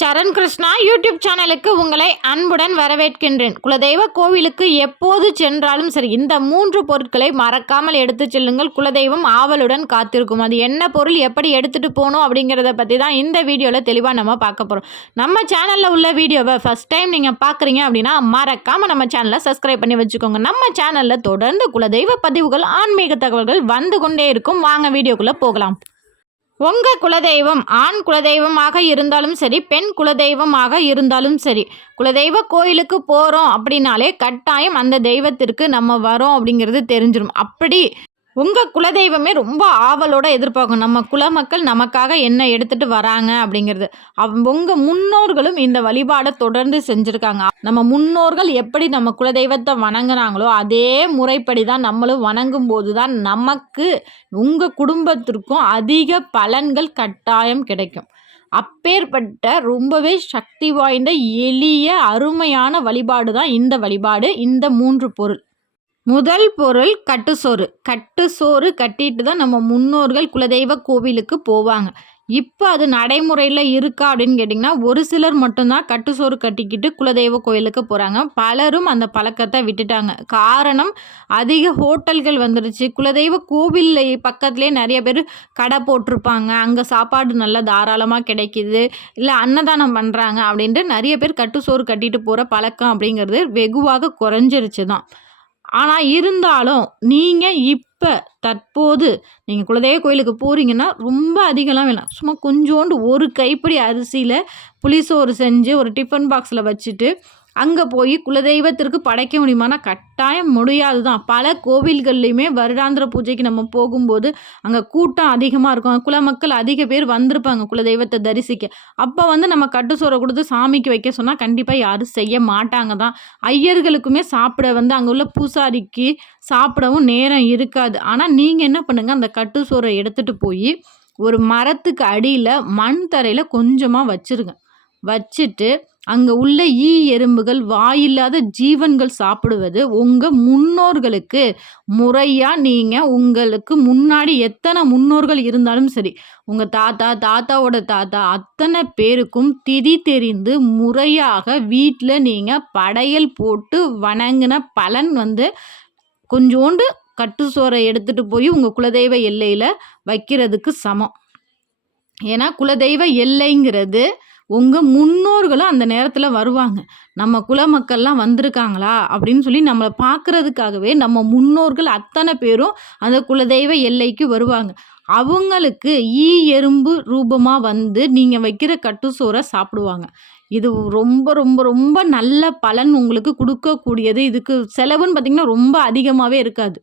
சரண் Krishna YouTube சேனலுக்கு உங்களை அன்புடன் வரவேற்கின்றேன். குலதெய்வ கோவிலுக்கு எப்போது சென்றாலும் சரி இந்த மூன்று பொருட்களை மறக்காமல் எடுத்து செல்லுங்கள். குலதெய்வம் ஆவலுடன் காத்திருக்கும். அது என்ன பொருள் எப்படி எடுத்துகிட்டு போகணும் அப்படிங்கிறத பற்றி தான் இந்த வீடியோவில் தெளிவாக நம்ம பார்க்க போகிறோம் நம்ம சேனலில் உள்ள வீடியோவை ஃபஸ்ட் டைம் நீங்கள் பார்க்குறீங்க அப்படின்னா மறக்காமல் நம்ம சேனலை சப்ஸ்கிரைப் பண்ணி வச்சுக்கோங்க. நம்ம சேனலில் தொடர்ந்து குலதெய்வ பதிவுகள் ஆன்மீக தகவல்கள் வந்து கொண்டே இருக்கும். வாங்க வீடியோக்குள்ளே போகலாம். உங்கள் குலதெய்வம் ஆண் குலதெய்வமாக இருந்தாலும் சரி பெண் குலதெய்வமாக இருந்தாலும் சரி குலதெய்வ கோயிலுக்கு போகிறோம் அப்படின்னாலே கட்டாயம் அந்த தெய்வத்திற்கு நம்ம வரோம் அப்படிங்கிறது தெரிஞ்சிடும் அப்படி உங்கள் குலதெய்வமே ரொம்ப ஆவலோட எதிர்பார்க்கும். நம்ம குலமக்கள் நமக்காக என்ன எடுத்துகிட்டு வராங்க அப்படிங்கிறது. உங்கள் முன்னோர்களும் இந்த வழிபாடை தொடர்ந்து செஞ்சுருக்காங்க. நம்ம முன்னோர்கள் எப்படி நம்ம குலதெய்வத்தை வணங்குனாங்களோ அதே முறைப்படி தான் நம்மளும் வணங்கும் போது தான் நமக்கு உங்கள் குடும்பத்திற்கும் அதிக பலன்கள் கட்டாயம் கிடைக்கும். அப்பேற்பட்ட ரொம்பவே சக்தி வாய்ந்த எளிய அருமையான வழிபாடு தான் இந்த வழிபாடு இந்த மூன்று பொருள். முதல் பொருள் கட்டுசோறு கட்டுசோறு கட்டிட்டு தான் நம்ம முன்னோர்கள் குலதெய்வ கோவிலுக்கு போவாங்க. இப்போ அது நடைமுறையில் இருக்கா அப்படின்னு கேட்டிங்கன்னா ஒரு சிலர் மட்டும்தான் கட்டுசோறு கட்டிக்கிட்டு குலதெய்வ கோயிலுக்கு போகிறாங்க பலரும் அந்த பழக்கத்தை விட்டுட்டாங்க. காரணம் அதிக ஹோட்டல்கள் வந்துடுச்சு குலதெய்வ கோவில் பக்கத்துலேயே நிறைய பேர் கடை போட்டிருப்பாங்க. அங்கே சாப்பாடு நல்லா தாராளமாக கிடைக்கிது. இல்லை அன்னதானம் பண்ணுறாங்க அப்படின்ட்டு நிறைய பேர் கட்டுசோறு கட்டிட்டு போகிற பழக்கம் அப்படிங்கிறது வெகுவாக குறைஞ்சிருச்சு தான் ஆனால் இருந்தாலும் நீங்கள் இப்போ தற்போது நீங்கள் குலதெய்வ கோயிலுக்கு போகிறீங்கன்னா ரொம்ப அதிகம்லாம் வேணாம். சும்மா கொஞ்சோண்டு ஒரு கைப்பிடி அரிசியில் புளிசோறு செஞ்சு ஒரு டிஃபன் பாக்ஸில் வச்சுட்டு அங்கே போய் குலதெய்வத்திற்கு படைக்க முடியுமானா கட்டாயம் முடியாது தான் பல கோவில்கள்லையுமே வருடாந்திர பூஜைக்கு நம்ம போகும்போது அங்கே கூட்டம் அதிகமாக இருக்கும். குல மக்கள் அதிக பேர் வந்திருப்பாங்க குலதெய்வத்தை தரிசிக்க. அப்போ வந்து நம்ம கட்டுச்சோரை கொடுத்து சாமிக்கு வைக்க சொன்னால் கண்டிப்பாக யாரும் செய்ய மாட்டாங்க தான் ஐயர்களுக்குமே சாப்பிட வந்து அங்கே உள்ள பூசாரிக்கு சாப்பிடவும் நேரம் இருக்காது. ஆனால் நீங்கள் என்ன பண்ணுங்கள் அந்த கட்டுச்சோரை எடுத்துகிட்டு போய் ஒரு மரத்துக்கு அடியில் மண் தரையில் கொஞ்சமாக வச்சுருங்க. வச்சுட்டு அங்கே உள்ள ஈ எறும்புகள் வாயில்லாத ஜீவன்கள் சாப்பிடுவது உங்கள் முன்னோர்களுக்கு முறையாக நீங்கள் உங்களுக்கு முன்னாடி எத்தனை முன்னோர்கள் இருந்தாலும் சரி உங்கள் தாத்தா தாத்தாவோட தாத்தா அத்தனை பேருக்கும் திதி தெரிந்து முறையாக வீட்டில் நீங்கள் படையல் போட்டு வணங்கின பலன் வந்து கொஞ்சோண்டு கட்டு சோறை எடுத்துகிட்டு போய் உங்கள் குலதெய்வ எல்லையில் வைக்கிறதுக்கு சமம். ஏன்னா குலதெய்வ எல்லைங்கிறது உங்கள் முன்னோர்களும் அந்த நேரத்தில் வருவாங்க. நம்ம குல மக்கள்லாம் வந்திருக்காங்களா? அப்படின்னு சொல்லி நம்மளை பார்க்குறதுக்காகவே நம்ம முன்னோர்கள் அத்தனை பேரும் அந்த குலதெய்வ எல்லைக்கு வருவாங்க. அவங்களுக்கு ஈ எறும்பு ரூபமாக வந்து நீங்கள் வைக்கிற கட்டுசோரை சாப்பிடுவாங்க. இது ரொம்ப ரொம்ப ரொம்ப நல்ல பலன் உங்களுக்கு கொடுக்கக்கூடியது. இதுக்கு செலவுன்னு பார்த்திங்கன்னா ரொம்ப அதிகமாகவே இருக்காது.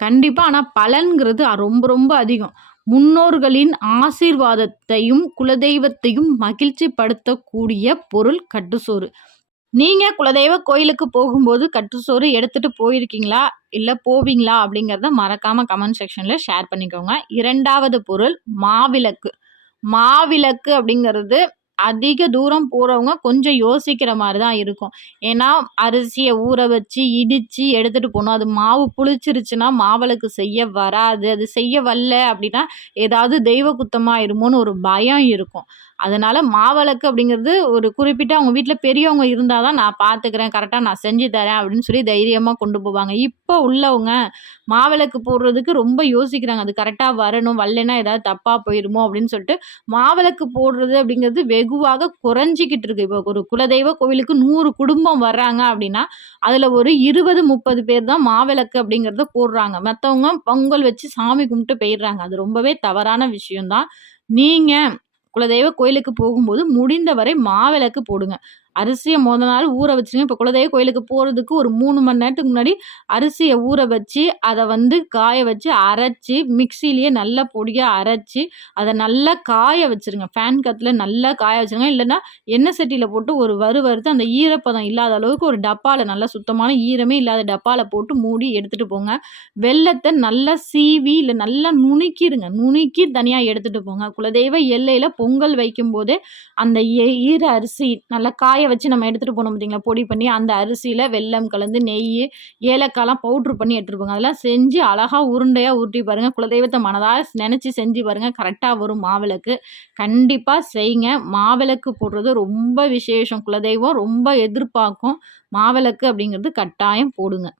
கண்டிப்பாக ஆனால் பலன்கிறது ரொம்ப ரொம்ப அதிகம். முன்னோர்களின் ஆசீர்வாதத்தையும் குலதெய்வத்தையும் மகிழ்ச்சி படுத்தக்கூடிய பொருள் கட்டுச்சோறு நீங்கள் குலதெய்வ கோயிலுக்கு போகும்போது கட்டுச்சோறு எடுத்துகிட்டு போயிருக்கீங்களா? இல்லை போவீங்களா? அப்படிங்கிறத மறக்காமல் கமெண்ட் செக்ஷனில் ஷேர் பண்ணிக்கோங்க. இரண்டாவது பொருள் மாவிளக்கு. மாவிளக்கு அப்படிங்கிறது அதிக தூரம் போகிறவங்க கொஞ்சம் யோசிக்கிற மாதிரி தான் இருக்கும். ஏன்னா அரிசியை ஊற வச்சு இடித்து எடுத்துகிட்டு போகணும். அது மாவு புளிச்சிருச்சுன்னா மாவளுக்கு செய்ய வராது. அது செய்ய வரல அப்படின்னா ஏதாவது தெய்வ குத்தமாக ஒரு பயம் இருக்கும். அதனால் மாவிளக்கு அப்படிங்கிறது ஒரு குறிப்பிட்ட அவங்க வீட்டில் பெரியவங்க இருந்தால் தான் நான் பார்த்துக்கிறேன் கரெக்டாக நான் செஞ்சு தரேன் அப்படின்னு சொல்லி தைரியமாக கொண்டு போவாங்க. இப்போ உள்ளவங்க மாவிளக்கு போடுறதுக்கு ரொம்ப யோசிக்கிறாங்க. அது கரெக்டாக வரணும் வரலைன்னா ஏதாவது தப்பாக போயிடுமோ அப்படின்னு சொல்லிட்டு மாவிளக்கு போடுறது அப்படிங்கிறது வெகுவாக குறைஞ்சிக்கிட்டு இருக்கு. இப்போ ஒரு குலதெய்வ கோவிலுக்கு நூறு குடும்பம் வர்றாங்க அப்படின்னா அதில் ஒரு இருபது முப்பது பேர் தான் மாவிளக்கு அப்படிங்கிறத போடுறாங்க. மற்றவங்க பொங்கல் வச்சு சாமி கும்பிட்டு போயிடுறாங்க. அது ரொம்பவே தவறான விஷயம்தான். நீங்கள் குலதெய்வ கோயிலுக்கு போகும்போது முடிந்தவரை மாவிளக்கு போடுங்க. அரிசியை முத நாள் ஊற வச்சுருங்க. இப்போ குலதெய்வ கோயிலுக்கு போகிறதுக்கு ஒரு மூணு மணி நேரத்துக்கு முன்னாடி அரிசியை ஊற வச்சு அதை வந்து காய வச்சு அரைச்சி மிக்சிலேயே நல்லா பொடியாக அரைச்சி அதை நல்லா காய வச்சுருங்க. ஃபேன் கத்தில் நல்லா காய வச்சுருங்க. இல்லைன்னா எண்ணெய் சட்டியில் போட்டு ஒரு வறு வறுத்து அந்த ஈரப்பதம் இல்லாத அளவுக்கு ஒரு டப்பாவில் நல்லா சுத்தமான ஈரமே இல்லாத டப்பாவில் போட்டு மூடி எடுத்துகிட்டு போங்க. வெள்ளத்தை நல்லா சீவி இல்லை நல்லா நுணுக்கிடுங்க நுணுக்கி தனியாக எடுத்துகிட்டு போங்க. குலதெய்வ எல்லையில் பொங்கல் வைக்கும்போதே அந்த ஈர அரிசி நல்லா காய காய வச்சு நம்ம எடுத்துகிட்டு போனோம் பார்த்தீங்களா பொடி பண்ணி அந்த அரிசியில் வெல்லம் கலந்து நெய் ஏலக்காய்லாம் பவுட்ரு பண்ணி எடுத்துகிட்டு போங்க. அதெல்லாம் செஞ்சு அழகாக உருண்டையாக உருட்டி பாருங்கள் குலதெய்வத்தை மனதாக நினச்சி செஞ்சு பாருங்கள் கரெக்டாக வரும் மாவிளக்கு. கண்டிப்பாக செய்யுங்க. மாவிளக்கு போடுறது ரொம்ப விசேஷம். குலதெய்வம் ரொம்ப எதிர்பார்க்கும். மாவிளக்கு அப்படிங்கிறது கட்டாயம் போடுங்க.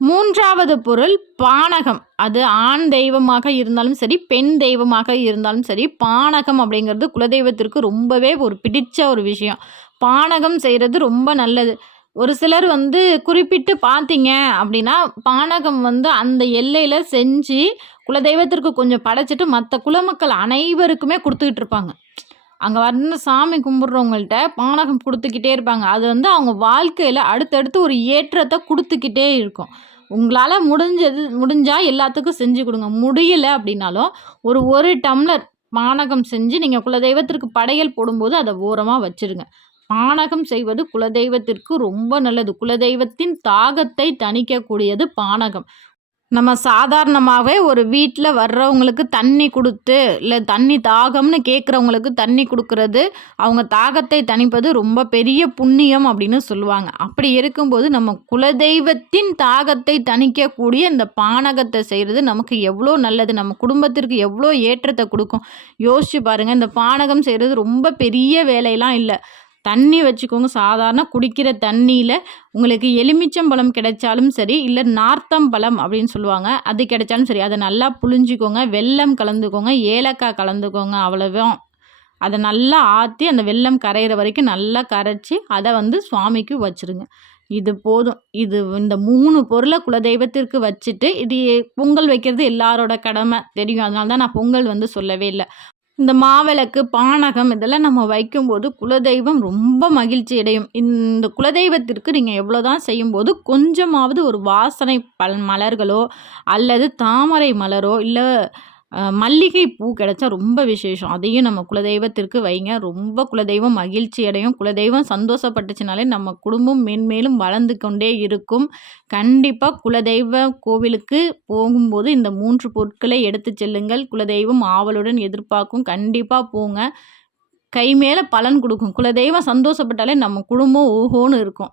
மூன்றாவது பொருள் பானகம். அது ஆண் தெய்வமாக இருந்தாலும் சரி பெண் தெய்வமாக இருந்தாலும் சரி பானகம் அப்படிங்கிறது குலதெய்வத்திற்கு ரொம்பவே ஒரு பிடிச்ச ஒரு விஷயம். பானகம் செய்கிறது ரொம்ப நல்லது. ஒரு சிலர் வந்து குறிப்பிட்டு பார்த்தீங்க அப்படின்னா பானகம் வந்து அந்த எல்லையில் செஞ்சு குலதெய்வத்திற்கு கொஞ்சம் படைச்சிட்டு மற்ற குலமக்கள் அனைவருக்குமே கொடுத்துக்கிட்டு இருப்பாங்க. அங்கே வந்து சாமி கும்பிட்றவங்கள்ட்ட பானகம் கொடுத்துக்கிட்டே இருப்பாங்க. அது வந்து அவங்க வாழ்க்கையில் அடுத்தடுத்து ஒரு ஏற்றத்தை கொடுத்துக்கிட்டே இருக்கும். உங்களால் முடிஞ்சது முடிஞ்சால் எல்லாத்துக்கும் செஞ்சு கொடுங்க. முடியலை அப்படின்னாலும் ஒரு ஒரு டம்ளர் பானகம் செஞ்சு நீங்கள் குலதெய்வத்திற்கு படையல் போடும்போது அதை ஓரமாக வச்சுருங்க. பானகம் செய்வது குலதெய்வத்திற்கு ரொம்ப நல்லது. குலதெய்வத்தின் தாகத்தை தணிக்கக்கூடியது பானகம். நம்ம சாதாரணமாகவே ஒரு வீட்டில் வர்றவங்களுக்கு தண்ணி கொடுத்து இல்லை தண்ணி தாகம்னு கேட்குறவங்களுக்கு தண்ணி கொடுக்கறது அவங்க தாகத்தை தணிப்பது ரொம்ப பெரிய புண்ணியம் அப்படின்னு சொல்லுவாங்க. அப்படி இருக்கும்போது நம்ம குலதெய்வத்தின் தாகத்தை தணிக்கக்கூடிய இந்த பானகத்தை செய்கிறது நமக்கு எவ்வளோ நல்லது நம்ம குடும்பத்திற்கு எவ்வளோ ஏற்றத்தை கொடுக்கும். யோசிச்சு பாருங்கள் இந்த பானகம் செய்கிறது ரொம்ப பெரிய வேலையெல்லாம் இல்லை. தண்ணி வச்சுக்கோங்க. சாதாரண குடிக்கிற தண்ணியில் உங்களுக்கு எலுமிச்சம்பழம் கிடைச்சாலும் சரி இல்லை நார்த்தம்பழம் அப்படின்னு சொல்லுவாங்க. அது கிடைச்சாலும் சரி அதை நல்லா புழிஞ்சிக்கோங்க. வெல்லம் கலந்துக்கோங்க. ஏலக்காய் கலந்துக்கோங்க அவ்வளோவும் அதை நல்லா ஆற்றி அந்த வெள்ளம் கரையிற வரைக்கும் நல்லா கரைச்சி அதை வந்து சுவாமிக்கு வச்சுருங்க. இது போதும். இது இந்த மூணு பொருளை குலதெய்வத்திற்கு வச்சுட்டு இது பொங்கல் வைக்கிறது எல்லாரோட கடமை. தெரியும். அதனால தான் நான் பொங்கல் வந்து சொல்லவே இல்லை. இந்த மாவிளக்கு பானகம் இதெல்லாம் நம்ம வைக்கும்போது குலதெய்வம் ரொம்ப மகிழ்ச்சி அடையும். இந்த குலதெய்வத்திற்கு நீங்கள் எவ்வளோ தான் செய்யும்போது கொஞ்சமாவது ஒரு வாசனை பல் மலர்களோ அல்லது தாமரை மலரோ இல்லை மல்லிகை பூ கிடச்சா ரொம்ப விசேஷம். அதையும் நம்ம குலதெய்வத்திற்கு வைங்க. ரொம்ப குலதெய்வம் மகிழ்ச்சி அடையும். குலதெய்வம் சந்தோஷப்பட்டுச்சுனாலே நம்ம குடும்பம் மேன்மேலும் வளர்ந்து கொண்டே இருக்கும். கண்டிப்பாக குலதெய்வ கோவிலுக்கு போகும்போது இந்த மூன்று பொருட்களை எடுத்து செல்லுங்கள். குலதெய்வம் ஆவலுடன் எதிர்பார்க்கும். கண்டிப்பாக போங்க. கை மேலே பலன் கொடுக்கும். குலதெய்வம் சந்தோஷப்பட்டாலே நம்ம குடும்பம் ஓஹோன்னு இருக்கும்.